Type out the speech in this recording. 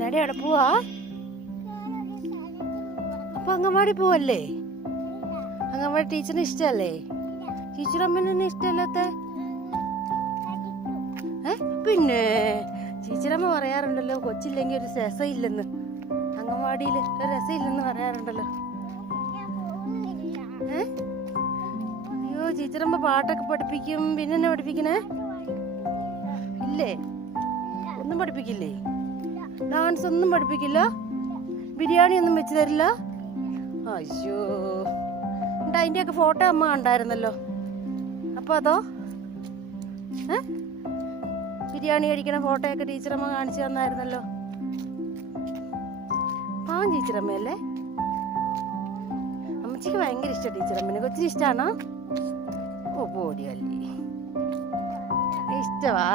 കണ്ണാടി അവിടെ പോവാ. അപ്പൊ അംഗൻവാടി പോവല്ലേ? അംഗൻവാടി ടീച്ചറിന് ഇഷ്ടല്ലേ? ടീച്ചർ അമ്മേനെ ഇഷ്ടമല്ലാത്ത? പിന്നെ ടീച്ചറമ്മ പറയാറുണ്ടല്ലോ കൊച്ചില്ലെങ്കിൽ ഒരു രസമില്ലെന്ന്, അംഗൻവാടിയിൽ ഒരു രസമില്ലെന്ന് പറയാറുണ്ടല്ലോ. അയ്യോ, ടീച്ചറമ്മ പാട്ടൊക്കെ പഠിപ്പിക്കും. പിന്നെ എന്നെ പഠിപ്പിക്കണേ ഇല്ലേ? ഒന്നും പഠിപ്പിക്കില്ലേ? ഡാൻസ് ഒന്നും പഠിപ്പിക്കില്ല? ബിരിയാണി ഒന്നും വെച്ച് തരില്ല? അയ്യോ, അതിൻ്റെയൊക്കെ ഫോട്ടോ അമ്മ കണ്ടായിരുന്നല്ലോ. അപ്പൊ അതോ ബിരിയാണി കഴിക്കണ ഫോട്ടോയൊക്കെ ടീച്ചറമ്മ കാണിച്ചു തന്നായിരുന്നല്ലോ. പാവം ടീച്ചറമ്മയല്ലേ? അമ്മച്ചിക്ക് ഭയങ്കര ഇഷ്ടം ടീച്ചറമ്മനെ. കൊച്ചിന് ഇഷ്ടമാണോ? ഓ, പോടിയല്ലേ, ഇഷ്ടവാ.